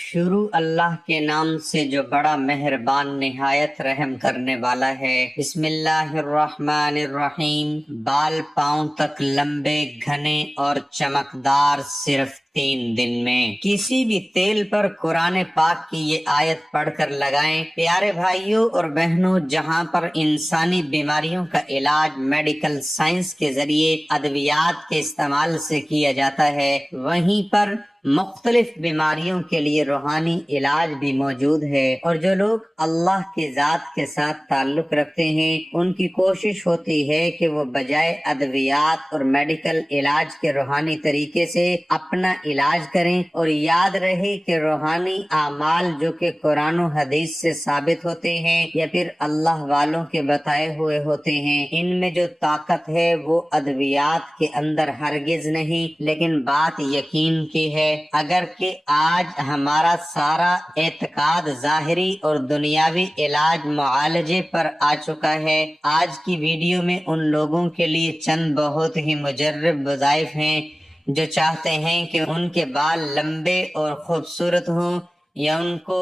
شروع اللہ کے نام سے جو بڑا مہربان نہایت رحم کرنے والا ہے۔ بسم اللہ الرحمن الرحیم۔ بال پاؤں تک لمبے، گھنے اور چمکدار صرف 3 دن میں۔ کسی بھی تیل پر قرآن پاک کی یہ آیت پڑھ کر لگائیں۔ پیارے بھائیوں اور بہنوں، جہاں پر انسانی بیماریوں کا علاج میڈیکل سائنس کے ذریعے ادویات کے استعمال سے کیا جاتا ہے، وہیں پر مختلف بیماریوں کے لیے روحانی علاج بھی موجود ہے، اور جو لوگ اللہ کی ذات کے ساتھ تعلق رکھتے ہیں ان کی کوشش ہوتی ہے کہ وہ بجائے ادویات اور میڈیکل علاج کے روحانی طریقے سے اپنا علاج کریں، اور یاد رہے کہ روحانی اعمال جو کہ قرآن و حدیث سے ثابت ہوتے ہیں یا پھر اللہ والوں کے بتائے ہوئے ہوتے ہیں، ان میں جو طاقت ہے وہ ادویات کے اندر ہرگز نہیں، لیکن بات یقین کی ہے۔ اگر کہ آج ہمارا سارا اعتقاد ظاہری اور دنیاوی علاج معالجے پر آ چکا ہے، آج کی ویڈیو میں ان لوگوں کے لیے چند بہت ہی مجرب وظائف ہیں جو چاہتے ہیں کہ ان کے بال لمبے اور خوبصورت ہوں، یا ان کو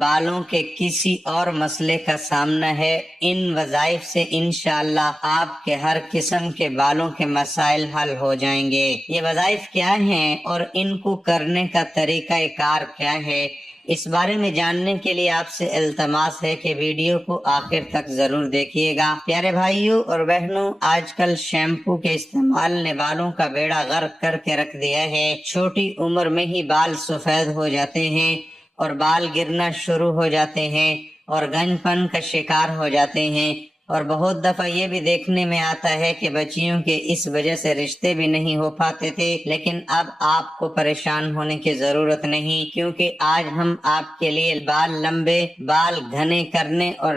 بالوں کے کسی اور مسئلے کا سامنا ہے۔ ان وظائف سے انشاءاللہ آپ کے ہر قسم کے بالوں کے مسائل حل ہو جائیں گے۔ یہ وظائف کیا ہیں اور ان کو کرنے کا طریقہ کار کیا ہے، اس بارے میں جاننے کے لیے آپ سے التماس ہے کہ ویڈیو کو آخر تک ضرور دیکھیے گا۔ پیارے بھائیوں اور بہنوں، آج کل شیمپو کے استعمال نے بالوں کا بیڑا غرق کر کے رکھ دیا ہے۔ چھوٹی عمر میں ہی بال سفید ہو جاتے ہیں اور بال گرنا شروع ہو جاتے ہیں اور گنج پن کا شکار ہو جاتے ہیں، اور بہت دفعہ یہ بھی دیکھنے میں آتا ہے کہ بچیوں کے اس وجہ سے رشتے بھی نہیں ہو پاتے تھے۔ لیکن اب آپ کو پریشان ہونے کی ضرورت نہیں، کیونکہ آج ہم آپ کے لیے بال لمبے، بال گھنے کرنے اور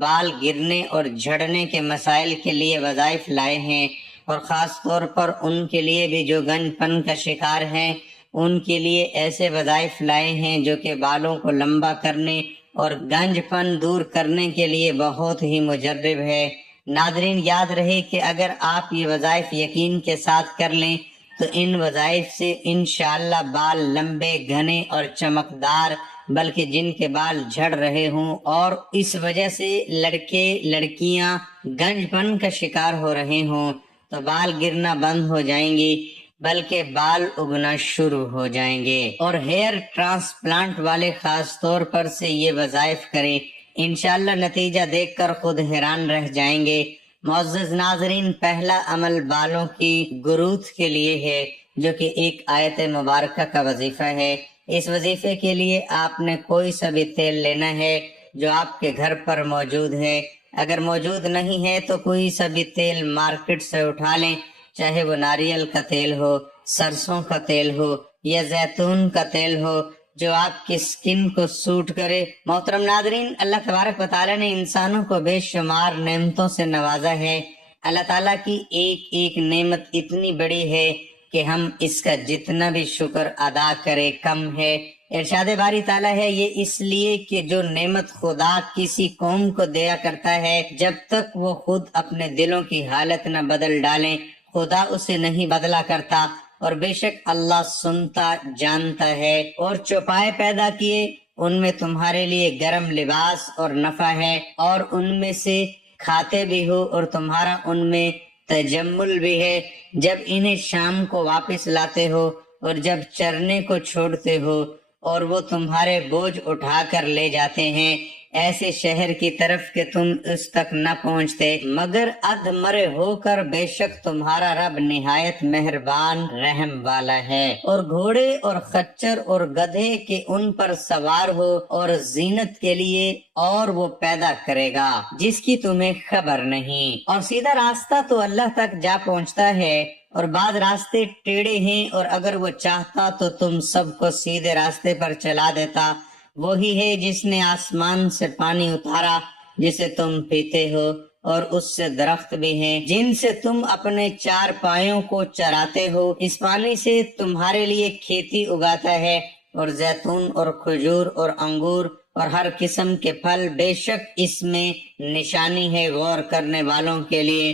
بال گرنے اور جھڑنے کے مسائل کے لیے وظائف لائے ہیں، اور خاص طور پر ان کے لیے بھی جو گنج پن کا شکار ہیں ان کے لیے ایسے وظائف لائے ہیں جو کہ بالوں کو لمبا کرنے اور گنج پن دور کرنے کے لیے بہت ہی مجرب ہے۔ ناظرین، یاد رہے کہ اگر آپ یہ وظائف یقین کے ساتھ کر لیں تو ان وظائف سے انشاءاللہ بال لمبے، گھنے اور چمکدار، بلکہ جن کے بال جھڑ رہے ہوں اور اس وجہ سے لڑکے لڑکیاں گنج پن کا شکار ہو رہے ہوں تو بال گرنا بند ہو جائیں گی، بلکہ بال اگنا شروع ہو جائیں گے۔ اور ہیئر ٹرانسپلانٹ والے خاص طور پر سے یہ وظائف کریں، انشاءاللہ نتیجہ دیکھ کر خود حیران رہ جائیں گے۔ معزز ناظرین، پہلا عمل بالوں کی گروتھ کے لیے ہے، جو کہ ایک آیت مبارکہ کا وظیفہ ہے۔ اس وظیفے کے لیے آپ نے کوئی سا بھی تیل لینا ہے جو آپ کے گھر پر موجود ہے۔ اگر موجود نہیں ہے تو کوئی سا بھی تیل مارکیٹ سے اٹھا لیں، چاہے وہ ناریل کا تیل ہو، سرسوں کا تیل ہو یا زیتون کا تیل ہو، جو آپ کی سکن کو سوٹ کرے۔ محترم ناظرین، اللہ تبارک و تعالیٰ نے انسانوں کو بے شمار نعمتوں سے نوازا ہے۔ اللہ تعالیٰ کی ایک ایک نعمت اتنی بڑی ہے کہ ہم اس کا جتنا بھی شکر ادا کرے کم ہے۔ ارشاد باری تعالیٰ ہے، یہ اس لیے کہ جو نعمت خدا کسی قوم کو دیا کرتا ہے، جب تک وہ خود اپنے دلوں کی حالت نہ بدل ڈالیں خدا اسے نہیں بدلا کرتا، اور بے شک اللہ سنتا جانتا ہے۔ اور چوپائے پیدا کیے، ان میں تمہارے لیے گرم لباس اور نفع ہے، اور ان میں سے کھاتے بھی ہو اور تمہارا ان میں تجمل بھی ہے، جب انہیں شام کو واپس لاتے ہو اور جب چرنے کو چھوڑتے ہو، اور وہ تمہارے بوجھ اٹھا کر لے جاتے ہیں ایسے شہر کی طرف کہ تم اس تک نہ پہنچتے، مگر ادھ مرے ہو کر بے شک تمہارا رب نہایت مہربان رحم والا ہے۔ اور گھوڑے اور خچر اور گدھے کے ان پر سوار ہو اور زینت کے لیے، اور وہ پیدا کرے گا جس کی تمہیں خبر نہیں۔ اور سیدھا راستہ تو اللہ تک جا پہنچتا ہے، اور بعض راستے ٹیڑھے ہیں، اور اگر وہ چاہتا تو تم سب کو سیدھے راستے پر چلا دیتا۔ وہی ہے جس نے آسمان سے پانی اتارا جسے تم پیتے ہو، اور اس سے درخت بھی ہیں جن سے تم اپنے 4 پایوں کو چراتے ہو۔ اس پانی سے تمہارے لیے کھیتی اگاتا ہے، اور زیتون اور کھجور اور انگور اور ہر قسم کے پھل، بے شک اس میں نشانی ہے غور کرنے والوں کے لیے۔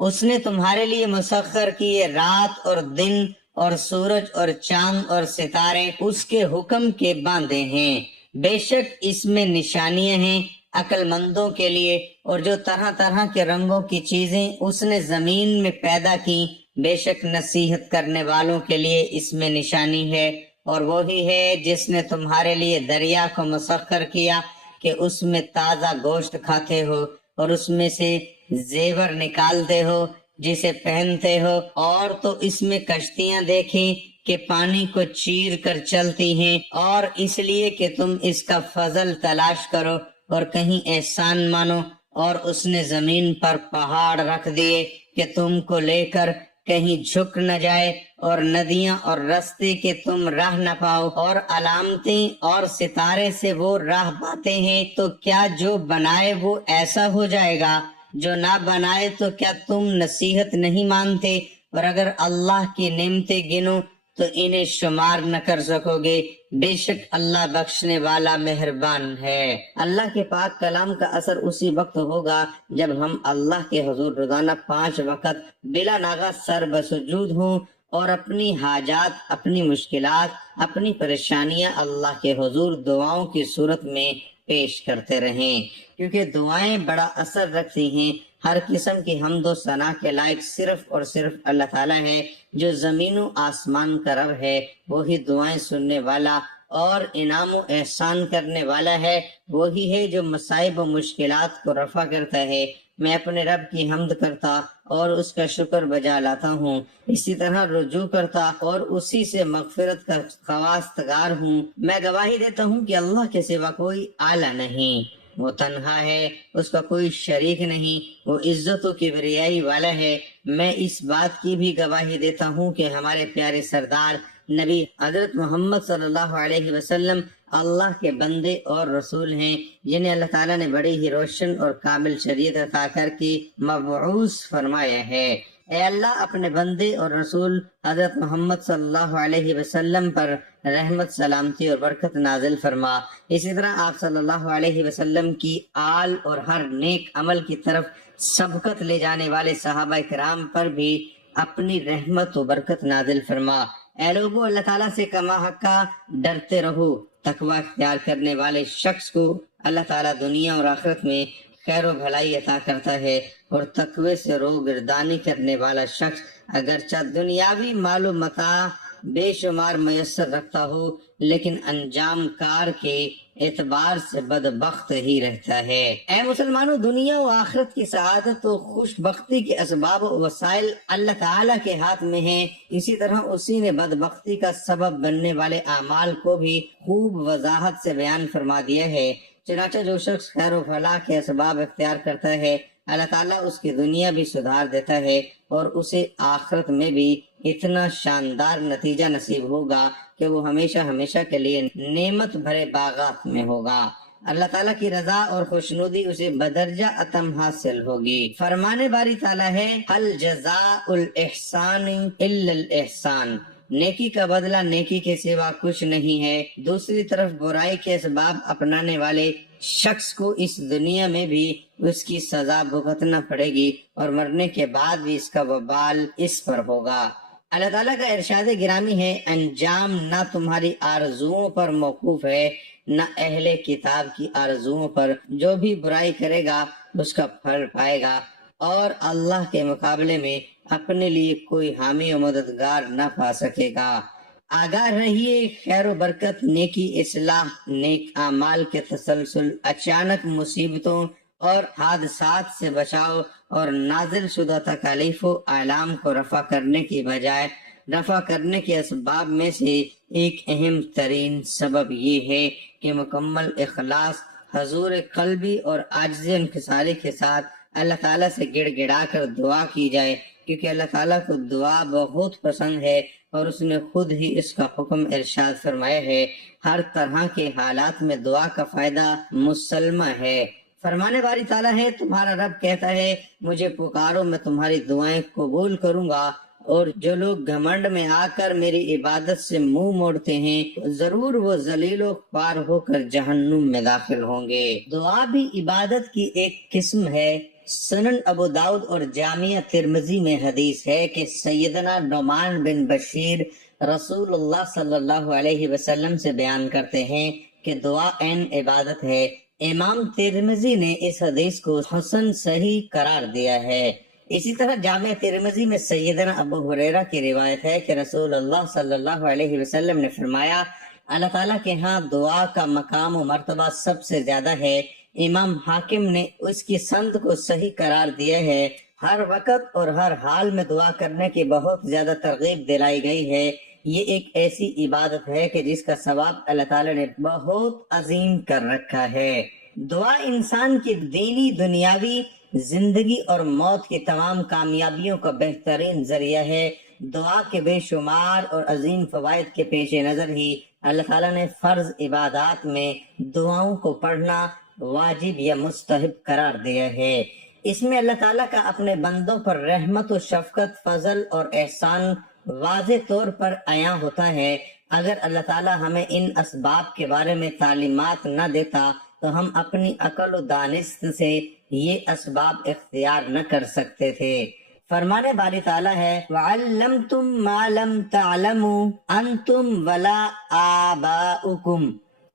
اس نے تمہارے لیے مسخر کیے رات اور دن، اور سورج اور چاند اور ستارے اس کے حکم کے باندھے ہیں۔ بے شک اس میں نشانیاں ہیں عقل مندوں کے لیے، اور جو طرح طرح کے رنگوں کی چیزیں اس نے زمین میں پیدا کی، بے شک نصیحت کرنے والوں کے لیے اس میں نشانی ہے۔ اور وہی ہے جس نے تمہارے لیے دریا کو مسخر کیا کہ اس میں تازہ گوشت کھاتے ہو اور اس میں سے زیور نکالتے ہو جسے پہنتے ہو، اور تو اس میں کشتیاں دیکھیں کہ پانی کو چیر کر چلتی ہیں، اور اس لیے کہ تم اس کا فضل تلاش کرو اور کہیں احسان مانو۔ اور اس نے زمین پر پہاڑ رکھ دیے کہ تم کو لے کر کہیں جھک نہ جائے، اور ندیاں اور رستے کہ تم راہ نہ پاؤ، اور علامتیں اور ستارے سے وہ راہ پاتے ہیں۔ تو کیا جو بنائے وہ ایسا ہو جائے گا؟ جو نہ بنائے تو کیا تم نصیحت نہیں مانتے؟ اور اگر اللہ کی نعمتیں گنو تو انہیں شمار نہ کر سکو گے۔ بے شک اللہ بخشنے والا مہربان ہے۔ اللہ کے پاک کلام کا اثر اسی وقت ہوگا جب ہم اللہ کے حضور روزانہ 5 وقت بلا ناغہ سر بسجود ہوں اور اپنی حاجات، اپنی مشکلات، اپنی پریشانیاں اللہ کے حضور دعاؤں کی صورت میں پیش کرتے رہیں، کیونکہ دعائیں بڑا اثر رکھتی ہیں۔ ہر قسم کی حمد و ثنا کے لائق صرف اور صرف اللہ تعالیٰ ہے، جو زمین و آسمان کا رب ہے۔ وہی دعائیں سننے والا اور انعام و احسان کرنے والا ہے۔ وہی ہے جو مصائب و مشکلات کو رفع کرتا ہے۔ میں اپنے رب کی حمد کرتا اور اس کا شکر بجا لاتا ہوں، اسی طرح رجوع کرتا اور اسی سے مغفرت کا خواستگار ہوں۔ میں گواہی دیتا ہوں کہ اللہ کے سوا کوئی اعلیٰ نہیں، وہ تنہا ہے، اس کا کوئی شریک نہیں، وہ عزت و کبریائی والا ہے۔ میں اس بات کی بھی گواہی دیتا ہوں کہ ہمارے پیارے سردار نبی حضرت محمد صلی اللہ علیہ وسلم اللہ کے بندے اور رسول ہیں، جنہیں اللہ تعالیٰ نے بڑی ہی روشن اور کامل شریعت عطا کر کے مبعوث فرمایا ہے۔ اے اللہ اپنے بندے اور رسول حضرت محمد صلی اللہ علیہ وسلم پر رحمت، سلامتی اور برکت نازل فرما۔ اسی طرح آپ صلی اللہ علیہ وسلم کی آل اور ہر نیک عمل کی طرف سبقت لے جانے والے صحابہ کرام پر بھی اپنی رحمت و برکت نازل فرما۔ اے لوگو، اللہ تعالیٰ سے کما حقہ ڈرتے رہو۔ تقوی اختیار کرنے والے شخص کو اللہ تعالیٰ دنیا اور آخرت میں خیر و بھلائی عطا کرتا ہے، اور تقوی سے روگردانی کرنے والا شخص اگرچہ دنیاوی مال و متاع بے شمار میسر رکھتا ہو، لیکن انجام کار کے اعتبار سے بدبخت ہی رہتا ہے۔ اے مسلمانوں، دنیا و آخرت کی سعادت و خوش بختی کے اسباب و وسائل اللہ تعالیٰ کے ہاتھ میں ہیں۔ اسی طرح اسی نے بدبختی کا سبب بننے والے اعمال کو بھی خوب وضاحت سے بیان فرما دیا ہے۔ چنانچہ جو شخص خیر و فلاح کے اسباب اختیار کرتا ہے، اللہ تعالیٰ اس کی دنیا بھی سدھار دیتا ہے، اور اسے آخرت میں بھی اتنا شاندار نتیجہ نصیب ہوگا کہ وہ ہمیشہ ہمیشہ کے لیے نعمت بھرے باغات میں ہوگا۔ اللہ تعالیٰ کی رضا اور خوشنودی اسے بدرجہ اتم حاصل ہوگی۔ فرمانے باری تعالیٰ ہے، هل جزاء الاحسان الا الاحسان، نیکی کا بدلہ نیکی کے سوا کچھ نہیں ہے۔ دوسری طرف برائی کے اسباب اپنانے والے شخص کو اس دنیا میں بھی اس کی سزا بھگتنا پڑے گی، اور مرنے کے بعد بھی اس کا وبال اس پر ہوگا۔ اللہ تعالیٰ کا ارشاد گرامی ہے، انجام نہ تمہاری آرزوؤں پر موقوف ہے، نہ اہل کتاب کی آرزوؤں پر۔ جو بھی برائی کرے گا اس کا پھل پائے گا، اور اللہ کے مقابلے میں اپنے لیے کوئی حامی و مددگار نہ پا سکے گا۔ آگاہ رہیے، خیر و برکت، نیکی، اصلاح، نیک اعمال کے تسلسل، اچانک مصیبتوں اور حادثات سے بچاؤ، اور نازل شدہ تکالیف و اعلام کو رفع کرنے کی بجائے رفع کرنے کے اسباب میں سے ایک اہم ترین سبب یہ ہے کہ مکمل اخلاص، حضور قلبی اور عاجز انکساری کے ساتھ اللہ تعالیٰ سے گڑ گڑا کر دعا کی جائے، کیونکہ اللہ تعالیٰ کو دعا بہت پسند ہے، اور اس نے خود ہی اس کا حکم ارشاد فرمایا ہے، ہر طرح کے حالات میں دعا کا فائدہ مسلمہ ہے۔ فرمانے باری تعالیٰ ہے، تمہارا رب کہتا ہے، مجھے پکارو، میں تمہاری دعائیں قبول کروں گا، اور جو لوگ گھمنڈ میں آ کر میری عبادت سے منہ موڑتے ہیں، ضرور وہ ذلیل و خوار ہو کر جہنم میں داخل ہوں گے۔ دعا بھی عبادت کی ایک قسم ہے، سنن ابو داؤد اور جامعہ ترمذی میں حدیث ہے کہ سیدنا نعمان بن بشیر رسول اللہ صلی اللہ علیہ وسلم سے بیان کرتے ہیں کہ دعا عین عبادت ہے۔ امام ترمذی نے اس حدیث کو حسن صحیح قرار دیا ہے۔ اسی طرح جامع ترمذی میں سیدنا ابو ہریرہ کی روایت ہے کہ رسول اللہ صلی اللہ علیہ وسلم نے فرمایا، اللہ تعالیٰ کے ہاں دعا کا مقام و مرتبہ سب سے زیادہ ہے۔ امام حاکم نے اس کی سند کو صحیح قرار دیا ہے۔ ہر وقت اور ہر حال میں دعا کرنے کی بہت زیادہ ترغیب دلائی گئی ہے۔ یہ ایک ایسی عبادت ہے کہ جس کا ثواب اللہ تعالیٰ نے بہت عظیم کر رکھا ہے۔ دعا انسان کی دینی دنیاوی زندگی اور موت کی تمام کامیابیوں کا بہترین ذریعہ ہے۔ دعا کے بے شمار اور عظیم فوائد کے پیش نظر ہی اللہ تعالیٰ نے فرض عبادات میں دعاؤں کو پڑھنا واجب یا مستحب قرار دیا ہے۔ اس میں اللہ تعالیٰ کا اپنے بندوں پر رحمت و شفقت، فضل اور احسان واضح طور پر عیاں ہوتا ہے۔ اگر اللہ تعالیٰ ہمیں ان اسباب کے بارے میں تعلیمات نہ دیتا تو ہم اپنی عقل و دانست سے یہ اسباب اختیار نہ کر سکتے تھے۔ فرمانے باری تعالیٰ ہے وَعَلَّمْتُم مَّا لَمْ تَعْلَمُوا أَنتُمْ وَلَا آبَاؤُكُمْ،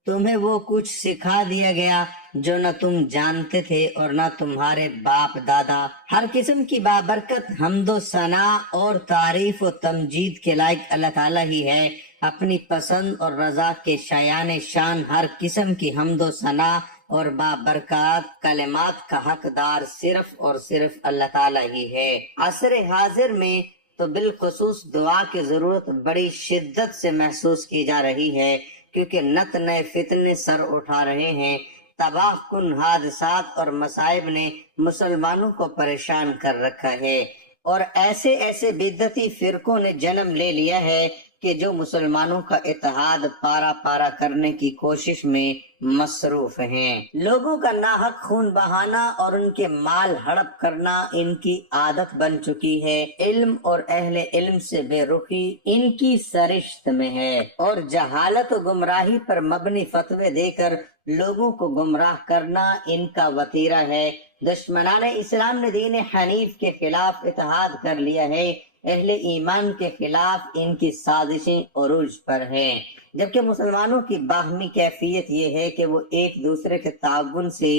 تمہیں وہ کچھ سکھا دیا گیا جو نہ تم جانتے تھے اور نہ تمہارے باپ دادا۔ ہر قسم کی بابرکت حمد و ثناء اور تعریف و تمجید کے لائق اللہ تعالیٰ ہی ہے۔ اپنی پسند اور رضا کے شایان شان ہر قسم کی حمد و ثناء اور بابرکات کلمات کا حقدار صرف اور صرف اللہ تعالیٰ ہی ہے۔ عصر حاضر میں تو بالخصوص دعا کی ضرورت بڑی شدت سے محسوس کی جا رہی ہے، کیونکہ نت نئے فتنے سر اٹھا رہے ہیں۔ تباہ کن حادثات اور مصائب نے مسلمانوں کو پریشان کر رکھا ہے، اور ایسے بدعتی فرقوں نے جنم لے لیا ہے کہ جو مسلمانوں کا اتحاد پارا پارا کرنے کی کوشش میں مصروف ہیں۔ لوگوں کا ناحق خون بہانا اور ان کے مال ہڑپ کرنا ان کی عادت بن چکی ہے۔ علم اور اہل علم سے بے رخی ان کی سرشت میں ہے، اور جہالت و گمراہی پر مبنی فتوے دے کر لوگوں کو گمراہ کرنا ان کا وتیرہ ہے۔ دشمنان اسلام نے دین حنیف کے خلاف اتحاد کر لیا ہے، اہل ایمان کے خلاف ان کی سازشیں عروج پر ہیں، جبکہ مسلمانوں کی باہمی کیفیت یہ ہے کہ وہ ایک دوسرے کے تعاون سے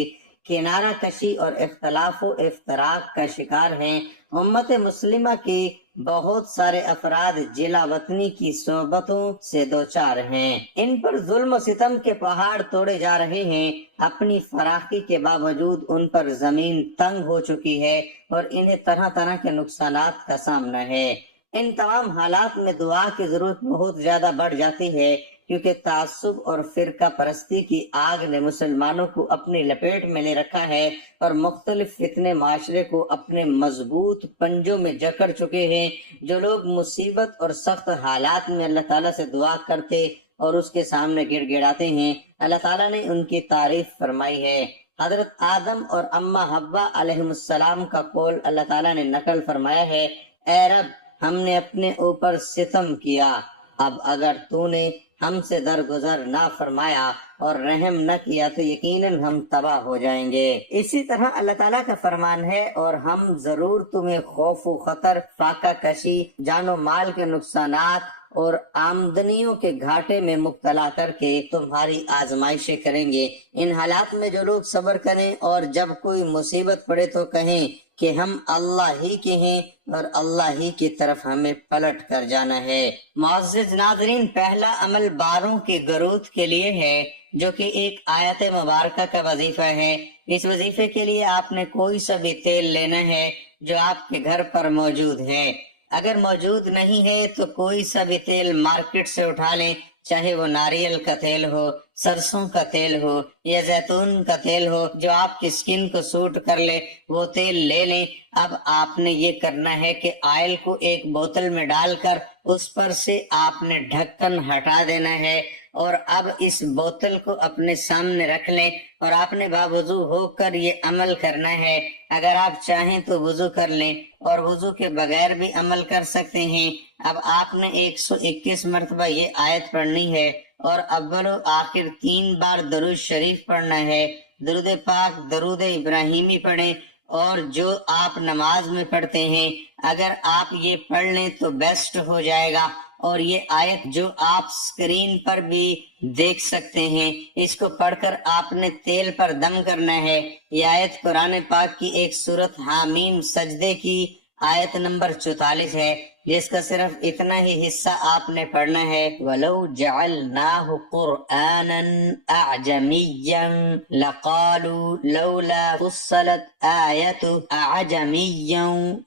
کنارہ کشی اور اختلاف و افتراق کا شکار ہیں۔ امت مسلمہ کے بہت سارے افراد جلا وطنی کی صحبتوں سے دوچار ہیں، ان پر ظلم و ستم کے پہاڑ توڑے جا رہے ہیں۔ اپنی فراخی کے باوجود ان پر زمین تنگ ہو چکی ہے اور انہیں طرح طرح کے نقصانات کا سامنا ہے۔ ان تمام حالات میں دعا کی ضرورت بہت زیادہ بڑھ جاتی ہے، کیونکہ تعصب اور فرقہ پرستی کی آگ نے مسلمانوں کو اپنی لپیٹ میں لے رکھا ہے، اور مختلف فتنے معاشرے کو اپنے مضبوط پنجوں میں جکڑ چکے ہیں۔ جو لوگ مصیبت اور سخت حالات میں اللہ تعالیٰ سے دعا کرتے اور اس کے سامنے گڑ گڑاتے ہیں، اللہ تعالیٰ نے ان کی تعریف فرمائی ہے۔ حضرت آدم اور اماں حوا علیہ السلام کا قول اللہ تعالیٰ نے نقل فرمایا ہے، اے رب، ہم نے اپنے اوپر ستم کیا، اب اگر تو نے ہم سے درگزر نہ فرمایا اور رحم نہ کیا تو یقیناً ہم تباہ ہو جائیں گے۔ اسی طرح اللہ تعالیٰ کا فرمان ہے، اور ہم ضرور تمہیں خوف و خطر، فاقہ کشی، جان و مال کے نقصانات اور آمدنیوں کے گھاٹے میں مبتلا کر کے تمہاری آزمائشیں کریں گے۔ ان حالات میں جو لوگ صبر کریں اور جب کوئی مصیبت پڑے تو کہیں کہ ہم اللہ ہی کے ہیں اور اللہ ہی کی طرف ہمیں پلٹ کر جانا ہے۔ معزز ناظرین، پہلا عمل باروں کے گروتھ کے لیے ہے، جو کہ ایک آیت مبارکہ کا وظیفہ ہے۔ اس وظیفے کے لیے آپ نے کوئی سا بھی تیل لینا ہے جو آپ کے گھر پر موجود ہے۔ اگر موجود نہیں ہے تو کوئی سا بھی تیل مارکیٹ سے اٹھا لیں، چاہے وہ ناریل کا تیل ہو، سرسوں کا تیل ہو یا زیتون کا تیل ہو، جو آپ کی سکن کو سوٹ کر لے وہ تیل لے لیں۔ اب آپ نے یہ کرنا ہے کہ آئل کو ایک بوتل میں ڈال کر اس پر سے آپ نے ڈھکن ہٹا دینا ہے، اور اب اس بوتل کو اپنے سامنے رکھ لیں اور آپ نے باوضو ہو کر یہ عمل کرنا ہے۔ اگر آپ چاہیں تو وضو کر لیں اور وضو کے بغیر بھی عمل کر سکتے ہیں۔ اب آپ نے 121 مرتبہ یہ آیت پڑھنی ہے اور اول و آخر 3 بار درود شریف پڑھنا ہے۔ درود پاک، درود ابراہیمی پڑھیں اور جو آپ نماز میں پڑھتے ہیں اگر آپ یہ پڑھ لیں تو بیسٹ ہو جائے گا۔ اور یہ آیت جو آپ سکرین پر بھی دیکھ سکتے ہیں، اس کو پڑھ کر آپ نے تیل پر دم کرنا ہے۔ یہ آیت قرآن پاک کی ایک سورت حامیم سجدے کی آیت نمبر 44 ہے، جس کا صرف اتنا ہی حصہ آپ نے پڑھنا ہے۔ وَلَوْ جَعَلْنَاهُ قُرْآنًا أَعْجَمِيًّا لَقَالُوا لَوْلَا فُصِّلَتْ آيَاتُهُ أَعْجَمِيٌّ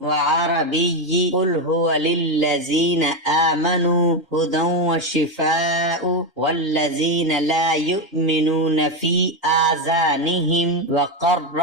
وَعَرَبِيٌّ قُلْ هُوَ لِلَّذِينَ آمَنُوا هُدًى وَشِفَاءٌ وَالَّذِينَ لَا يُؤْمِنُونَ فِي آذَانِهِمْ وَقَرٌّ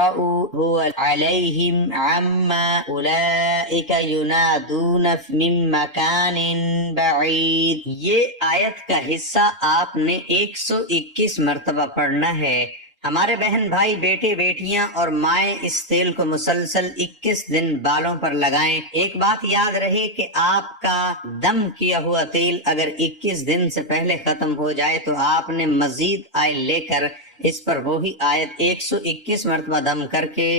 هُوَ عَلَيْهِمْ عَمًّا أُولَئِكَ يُنَادُونَ مِن مَّكَانٍ بَعِيدٍ۔ یہ آیت کا حصہ آپ نے 121 مرتبہ پڑھنا ہے۔ ہمارے بہن بھائی، بیٹے بیٹیاں اور مائیں اس تیل کو مسلسل 21 دن بالوں پر لگائیں۔ ایک بات یاد رہے کہ آپ کا دم کیا ہوا تیل اگر 21 دن سے پہلے ختم ہو جائے تو آپ نے مزید آئل لے کر اس پر وہی آیت 121 مرتبہ دم کر کے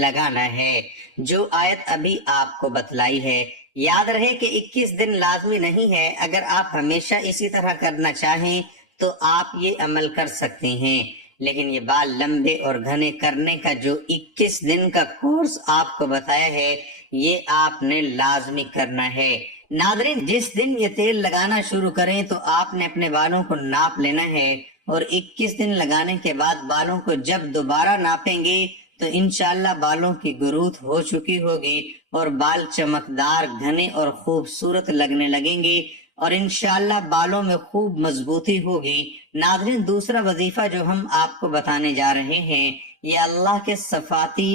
لگانا ہے، جو آیت ابھی آپ کو بتلائی ہے۔ یاد رہے کہ 21 دن لازمی نہیں ہے، اگر آپ ہمیشہ اسی طرح کرنا چاہیں تو آپ یہ عمل کر سکتے ہیں، لیکن یہ بال لمبے اور گھنے کرنے کا جو 21 دن کا کورس آپ کو بتایا ہے، یہ آپ نے لازمی کرنا ہے۔ ناظرین، جس دن یہ تیل لگانا شروع کریں تو آپ نے اپنے بالوں کو ناپ لینا ہے، اور 21 دن لگانے کے بعد بالوں کو جب دوبارہ ناپیں گے تو انشاءاللہ بالوں کی گروتھ ہو چکی ہوگی اور بال چمکدار، گھنے اور خوبصورت لگنے لگیں گے، اور انشاءاللہ بالوں میں خوب مضبوطی ہوگی۔ ناظرین، دوسرا وظیفہ جو ہم آپ کو بتانے جا رہے ہیں، یہ اللہ کے صفاتی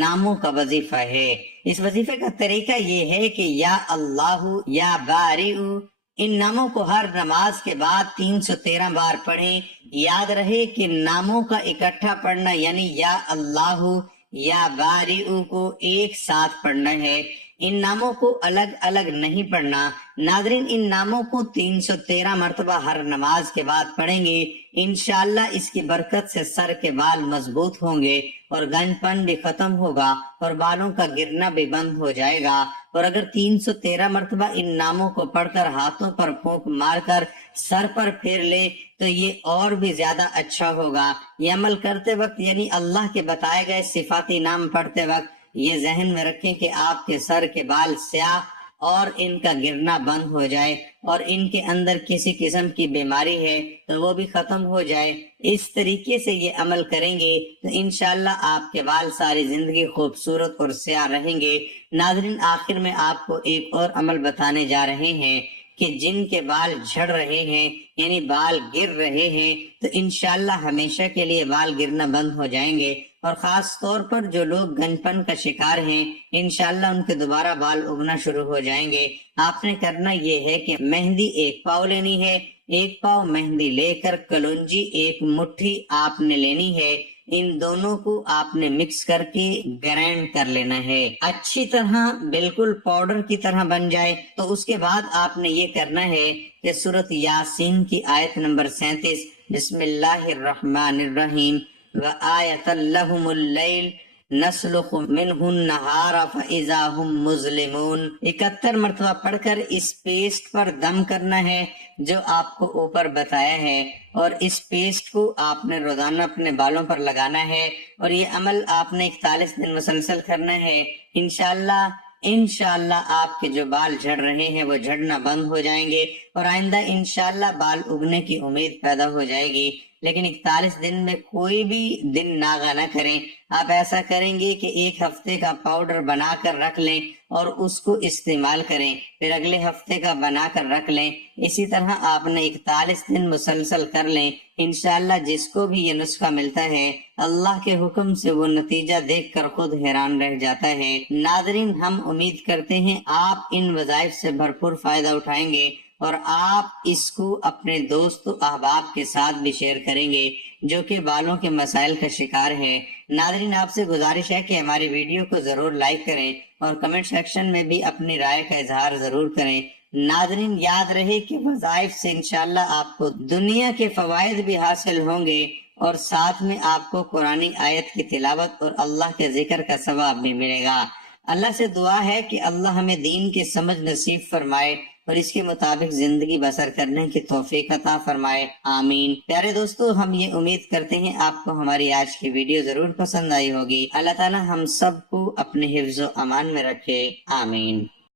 ناموں کا وظیفہ ہے۔ اس وظیفے کا طریقہ یہ ہے کہ یا اللہ، یا بارئ، ان ناموں کو ہر نماز کے بعد 313 بار پڑھیں۔ یاد رہے کہ ناموں کا اکٹھا پڑھنا یعنی یا اللہ یا بارئ کو ایک ساتھ پڑھنا ہے، ان ناموں کو الگ الگ نہیں پڑھنا۔ ناظرین، ان ناموں کو 313 مرتبہ ہر نماز کے بعد پڑھیں گے، انشاءاللہ اس کی برکت سے سر کے بال مضبوط ہوں گے اور گنج پن بھی ختم ہوگا اور بالوں کا گرنا بھی بند ہو جائے گا۔ اور اگر 313 مرتبہ ان ناموں کو پڑھ کر ہاتھوں پر پھونک مار کر سر پر پھیر لے تو یہ اور بھی زیادہ اچھا ہوگا۔ یہ عمل کرتے وقت یعنی اللہ کے بتائے گئے صفاتی نام پڑھتے وقت یہ ذہن میں رکھیں کہ آپ کے سر کے بال سیاہ اور ان کا گرنا بند ہو جائے، اور ان کے اندر کسی قسم کی بیماری ہے تو وہ بھی ختم ہو جائے۔ اس طریقے سے یہ عمل کریں گے تو انشاءاللہ آپ کے بال ساری زندگی خوبصورت اور سیاہ رہیں گے۔ ناظرین، آخر میں آپ کو ایک اور عمل بتانے جا رہے ہیں کہ جن کے بال جھڑ رہے ہیں یعنی بال گر رہے ہیں تو انشاءاللہ ہمیشہ کے لیے بال گرنا بند ہو جائیں گے، اور خاص طور پر جو لوگ گنج پن کا شکار ہیں انشاءاللہ ان کے دوبارہ بال اگنا شروع ہو جائیں گے۔ آپ نے کرنا یہ ہے کہ مہندی ایک پاؤ لینی ہے، ایک پاؤ مہندی لے کر کلونجی ایک مٹھی آپ نے لینی ہے، ان دونوں کو آپ نے مکس کر کے گرائنڈ کر لینا ہے اچھی طرح، بالکل پاؤڈر کی طرح بن جائے۔ تو اس کے بعد آپ نے یہ کرنا ہے کہ سورۃ یاسین کی آیت نمبر 37 بسم اللہ الرحمن الرحیم وآیۃ لہم اللیل نسلخ منہ النہار فاذا ہم مظلمون 71 مرتبہ پڑھ کر اس پیسٹ پر دم کرنا ہے جو آپ کو اوپر بتایا ہے، اور اس پیسٹ کو آپ نے روزانہ اپنے بالوں پر لگانا ہے، اور یہ عمل آپ نے 41 دن مسلسل کرنا ہے۔ انشاءاللہ آپ کے جو بال جھڑ رہے ہیں وہ جھڑنا بند ہو جائیں گے، اور آئندہ انشاءاللہ بال اگنے کی امید پیدا ہو جائے گی۔ لیکن 41 دن میں کوئی بھی دن ناغہ نہ کریں، آپ ایسا کریں گے کہ ایک ہفتے کا پاؤڈر بنا کر رکھ لیں اور اس کو استعمال کریں، پھر اگلے ہفتے کا بنا کر رکھ لیں، اسی طرح آپ نے 41 دن مسلسل کر لیں۔ انشاءاللہ جس کو بھی یہ نسخہ ملتا ہے اللہ کے حکم سے وہ نتیجہ دیکھ کر خود حیران رہ جاتا ہے۔ ناظرین، ہم امید کرتے ہیں آپ ان وظائف سے بھرپور فائدہ اٹھائیں گے اور آپ اس کو اپنے دوست و احباب کے ساتھ بھی شیئر کریں گے جو کہ بالوں کے مسائل کا شکار ہے۔ ناظرین، آپ سے گزارش ہے کہ ہماری ویڈیو کو ضرور لائک کریں اور کمنٹ سیکشن میں بھی اپنی رائے کا اظہار ضرور کریں۔ ناظرین، یاد رہے کہ وظائف سے انشاءاللہ آپ کو دنیا کے فوائد بھی حاصل ہوں گے اور ساتھ میں آپ کو قرآنی آیت کی تلاوت اور اللہ کے ذکر کا ثواب بھی ملے گا۔ اللہ سے دعا ہے کہ اللہ ہمیں دین کی سمجھ نصیب فرمائے اور اس کے مطابق زندگی بسر کرنے کی توفیق عطا فرمائے، آمین۔ پیارے دوستو، ہم یہ امید کرتے ہیں آپ کو ہماری آج کی ویڈیو ضرور پسند آئی ہوگی۔ اللہ تعالی ہم سب کو اپنے حفظ و امان میں رکھے، آمین۔